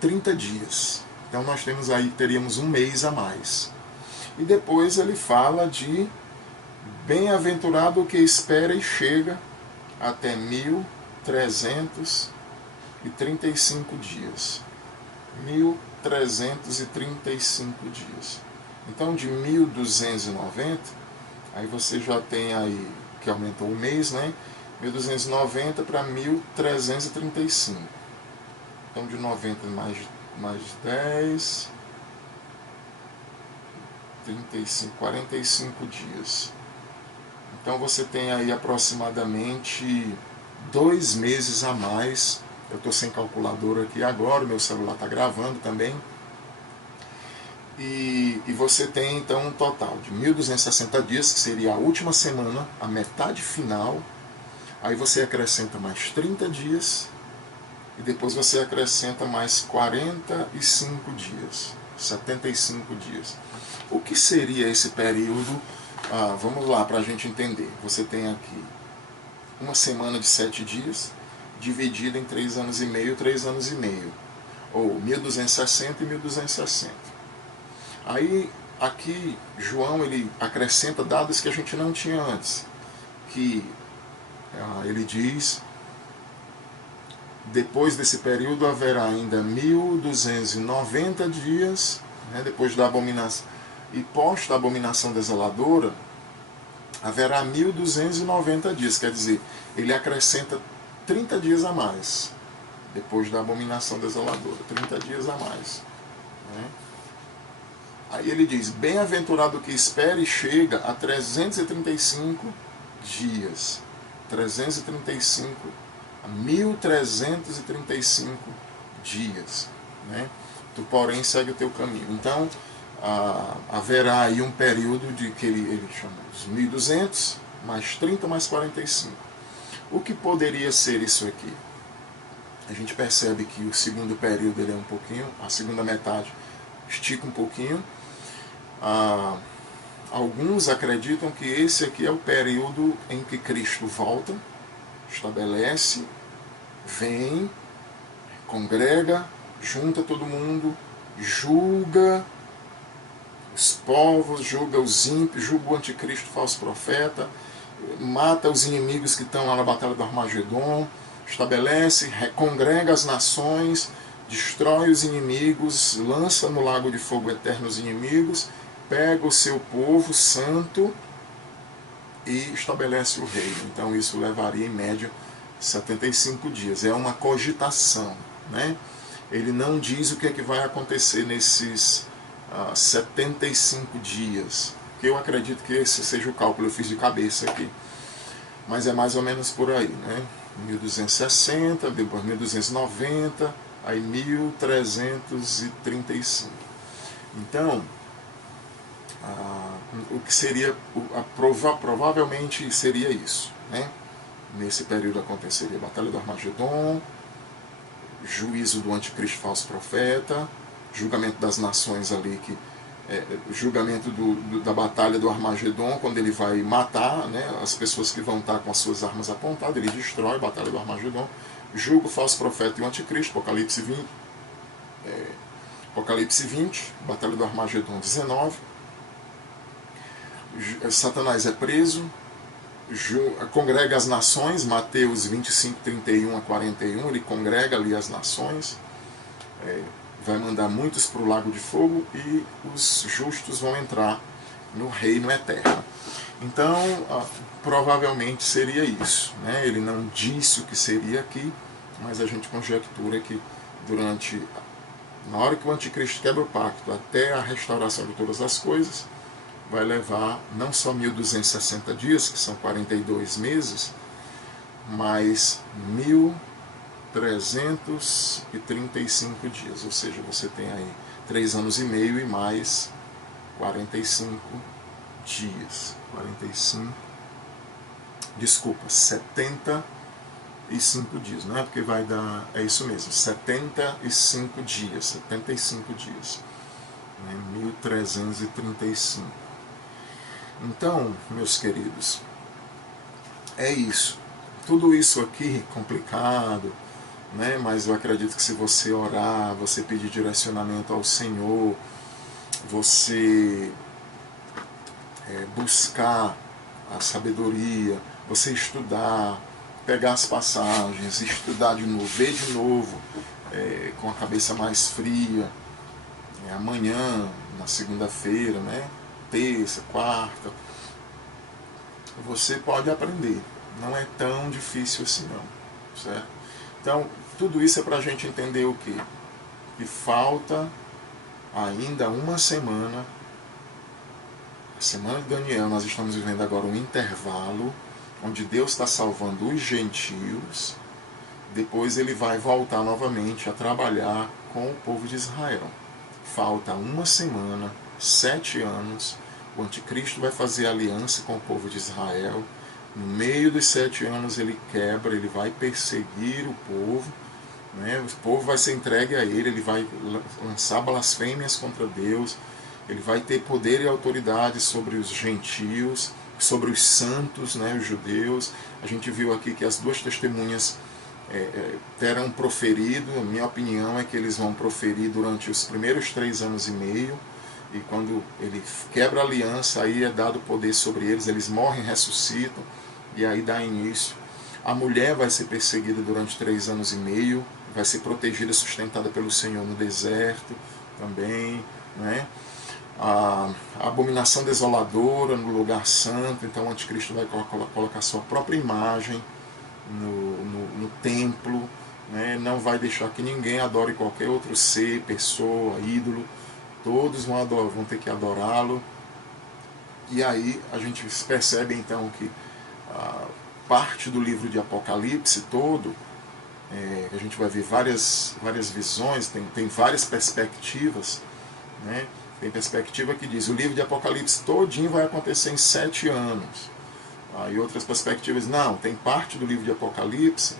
30 dias. Então nós teríamos um mês a mais. E depois ele fala de bem-aventurado o que espera e chega até 1335 dias. 1335 dias. Então de 1290, aí você já tem aí, que aumentou um mês, né? 1290 para 1335. Então de 90 mais 10, 35, 45 dias. Então você tem aí aproximadamente 2 meses a mais. Eu estou sem calculadora aqui agora, o meu celular está gravando também. E você tem então um total de 1260 dias, que seria a última semana, a metade final. Aí você acrescenta mais 30 dias. E depois você acrescenta mais 45 dias, 75 dias. O que seria esse período? Vamos lá para a gente entender. Você tem aqui uma semana de 7 dias, dividida em 3 anos e meio, 3 anos e meio. Ou 1260 e 1260. Aí, aqui, João ele acrescenta dados que a gente não tinha antes. Que ele diz: depois desse período haverá ainda 1290 dias, né, depois da abominação, e pós da abominação desoladora, haverá 1290 dias, quer dizer, ele acrescenta 30 dias a mais, depois da abominação desoladora, 30 dias a mais. Né? Aí ele diz: bem-aventurado o que espera e chega a 335 dias. 335 1335 dias, né? Tu, porém, segue o teu caminho. Então, haverá aí um período de que ele chama os 1200, mais 30, mais 45. O que poderia ser isso aqui? A gente percebe que o segundo período ele é um pouquinho, a segunda metade estica um pouquinho. Alguns acreditam que esse aqui é o período em que Cristo volta, estabelece, vem, congrega, junta todo mundo, julga os povos, julga os ímpios, julga o anticristo, falso profeta, mata os inimigos que estão lá na batalha do Armagedon, estabelece, congrega as nações, destrói os inimigos, lança no lago de fogo eterno os inimigos, pega o seu povo santo e estabelece o reino. Então isso levaria em média 75 dias. É uma cogitação, né? Ele não diz o que é que vai acontecer nesses 75 dias. Eu acredito que esse seja o cálculo, eu fiz de cabeça aqui. Mas é mais ou menos por aí, né? 1260, depois 1290, aí 1335. Então, o que seria, provavelmente seria isso, né? Nesse período aconteceria a Batalha do Armagedon, juízo do anticristo falso profeta, julgamento das nações ali que julgamento da batalha do Armagedon, quando ele vai matar, né, as pessoas que vão estar com as suas armas apontadas, ele destrói a batalha do Armagedon, julga o falso profeta e o anticristo, Apocalipse 20, batalha do Armagedon 19, Satanás é preso, congrega as nações, Mateus 25, 31 a 41, ele congrega ali as nações, vai mandar muitos para o lago de fogo e os justos vão entrar no reino eterno. Então, provavelmente seria isso, né? Ele não disse o que seria aqui, mas a gente conjectura que na hora que o anticristo quebra o pacto até a restauração de todas as coisas, vai levar não só 1260 dias, que são 42 meses, mas 1335 dias, ou seja, você tem aí 3 anos e meio e mais 45 dias. 75 dias, não é porque vai dar, é isso mesmo, 75 dias, né, 1335. Então, meus queridos, é isso. Tudo isso aqui complicado, né? Mas eu acredito que se você orar, você pedir direcionamento ao Senhor, você buscar a sabedoria, você estudar, pegar as passagens, estudar de novo, ver de novo, com a cabeça mais fria, amanhã, na segunda-feira, né? Terça, quarta, você pode aprender. Não é tão difícil assim não, certo? Então, tudo isso é para a gente entender o quê? Que falta ainda uma semana, a semana de Daniel, nós estamos vivendo agora um intervalo, onde Deus está salvando os gentios, depois ele vai voltar novamente a trabalhar com o povo de Israel. Falta uma semana, 7 anos, o anticristo vai fazer aliança com o povo de Israel. No meio dos 7 anos ele quebra, ele vai perseguir o povo, né? O povo vai ser entregue a ele vai lançar blasfêmias contra Deus, ele vai ter poder e autoridade sobre os gentios, sobre os santos, né, os judeus. A gente viu aqui que as 2 testemunhas terão proferido, a minha opinião é que eles vão proferir durante os primeiros 3 anos e meio, e quando ele quebra a aliança, aí é dado poder sobre eles morrem, ressuscitam, e aí dá início. A mulher vai ser perseguida durante 3 anos e meio, vai ser protegida, sustentada pelo Senhor no deserto também, né? A abominação desoladora no lugar santo, então o anticristo vai colocar sua própria imagem no templo, né? Não vai deixar que ninguém adore qualquer outro ser, pessoa, ídolo, todos vão ter que adorá-lo. E aí a gente percebe então que parte do livro de Apocalipse todo, a gente vai ver várias visões, tem várias perspectivas, né? Tem perspectiva que diz o livro de Apocalipse todinho vai acontecer em 7 anos. E outras perspectivas, não, tem parte do livro de Apocalipse,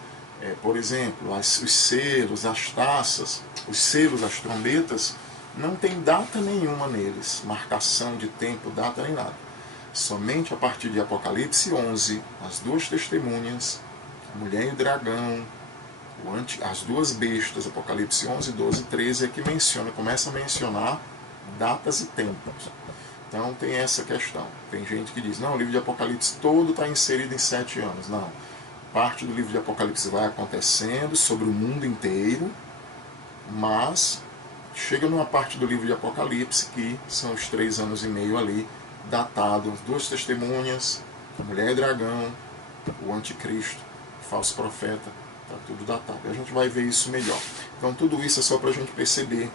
por exemplo, os selos, as taças, os selos, as trombetas, não tem data nenhuma neles, marcação de tempo, data nem nada. Somente a partir de Apocalipse 11, as 2 testemunhas, a mulher e o dragão, as 2 bestas, Apocalipse 11, 12 e 13, é que começa a mencionar datas e tempos. Então tem essa questão. Tem gente que diz, não, o livro de Apocalipse todo está inserido em 7 anos. Não. Parte do livro de Apocalipse vai acontecendo sobre o mundo inteiro, mas chega numa parte do livro de Apocalipse que são os 3 anos e meio ali, datado, 2 testemunhas, a mulher e o dragão, o anticristo, o falso profeta, está tudo datado. A gente vai ver isso melhor. Então tudo isso é só para a gente perceber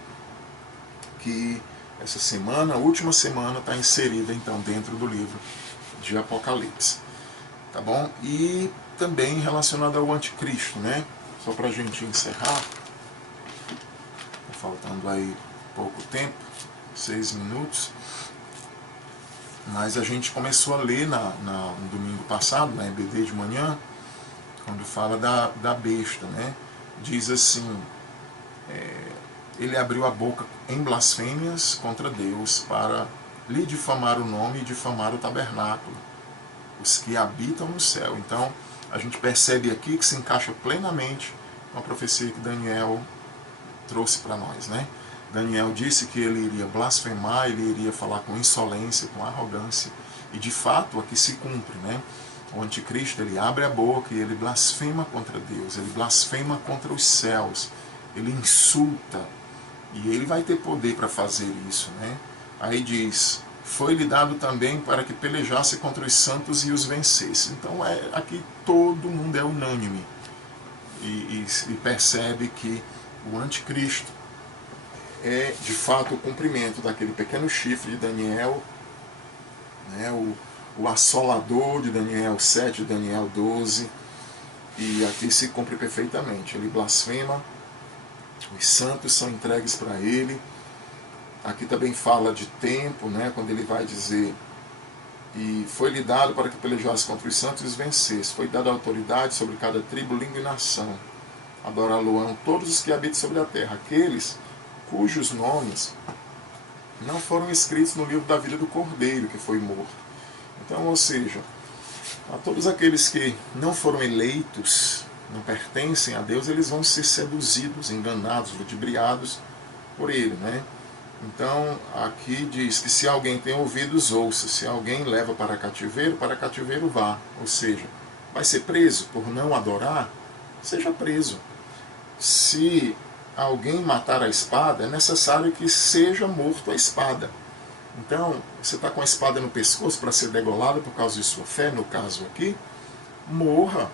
que essa semana, a última semana, está inserida então dentro do livro de Apocalipse. Tá bom? E também relacionado ao anticristo, né? Só para a gente encerrar, tá faltando aí pouco tempo, 6 minutos, mas a gente começou a ler no domingo passado, na EBD de manhã, quando fala da besta, né? Diz assim, ele abriu a boca em blasfêmias contra Deus para lhe difamar o nome e difamar o tabernáculo, os que habitam no céu. Então, a gente percebe aqui que se encaixa plenamente com a profecia que Daniel trouxe para nós, né? Daniel disse que ele iria blasfemar, ele iria falar com insolência, com arrogância, e de fato aqui se cumpre, né? O anticristo, ele abre a boca e ele blasfema contra Deus, ele blasfema contra os céus, ele insulta, e ele vai ter poder para fazer isso, né? Aí diz, foi-lhe dado também para que pelejasse contra os santos e os vencesse. Então aqui todo mundo é unânime e percebe que o anticristo é de fato o cumprimento daquele pequeno chifre de Daniel, né, o assolador de Daniel 7, de Daniel 12, e aqui se cumpre perfeitamente. Ele blasfema, os santos são entregues para ele. Aqui também fala de tempo, né, quando ele vai dizer, e foi-lhe dado para que pelejasse contra os santos e os vencesse. Foi dada autoridade sobre cada tribo, língua e nação. Adorá-lo-ão todos os que habitam sobre a terra, aqueles cujos nomes não foram escritos no livro da vida do Cordeiro, que foi morto. Então, ou seja, a todos aqueles que não foram eleitos, não pertencem a Deus, eles vão ser seduzidos, enganados, ludibriados por ele, né? Então, aqui diz que se alguém tem ouvidos, ouça. Se alguém leva para cativeiro vá. Ou seja, vai ser preso por não adorar, seja preso. Se alguém matar a espada, é necessário que seja morto a espada. Então, você está com a espada no pescoço para ser degolado por causa de sua fé, no caso aqui, morra.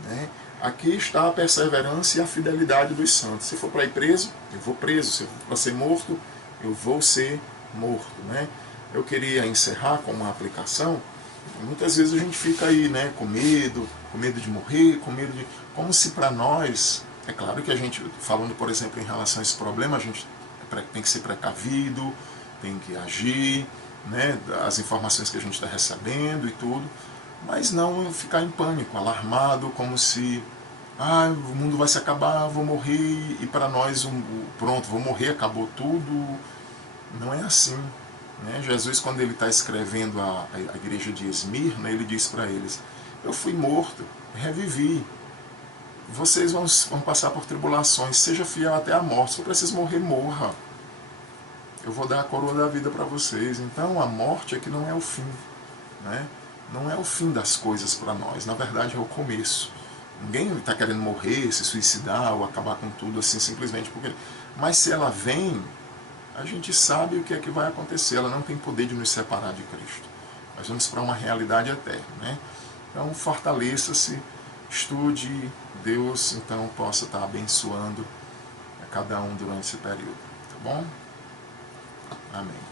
Né? Aqui está a perseverança e a fidelidade dos santos. Se for para ir preso, eu vou preso. Se for para ser morto, eu vou ser morto. Né? Eu queria encerrar com uma aplicação. Muitas vezes a gente fica aí, né, com medo de morrer, com medo de... Como se para nós... É claro que a gente, falando por exemplo em relação a esse problema, a gente tem que ser precavido, tem que agir, né, as informações que a gente está recebendo e tudo, mas não ficar em pânico, alarmado, como se o mundo vai se acabar, vou morrer, e para nós, pronto, vou morrer, acabou tudo. Não é assim. Né? Jesus, quando ele está escrevendo a igreja de Esmirna, ele diz para eles, eu fui morto, revivi. Vocês vão passar por tribulações, seja fiel até a morte. Se eu preciso morrer, morra. Eu vou dar a coroa da vida para vocês. Então a morte aqui não é o fim. Né? Não é o fim das coisas para nós. Na verdade é o começo. Ninguém está querendo morrer, se suicidar ou acabar com tudo assim simplesmente porque... Mas se ela vem, a gente sabe o que é que vai acontecer. Ela não tem poder de nos separar de Cristo. Nós vamos para uma realidade eterna. Né? Então fortaleça-se, estude, Deus então possa estar abençoando a cada um durante esse período. Tá bom? Amém.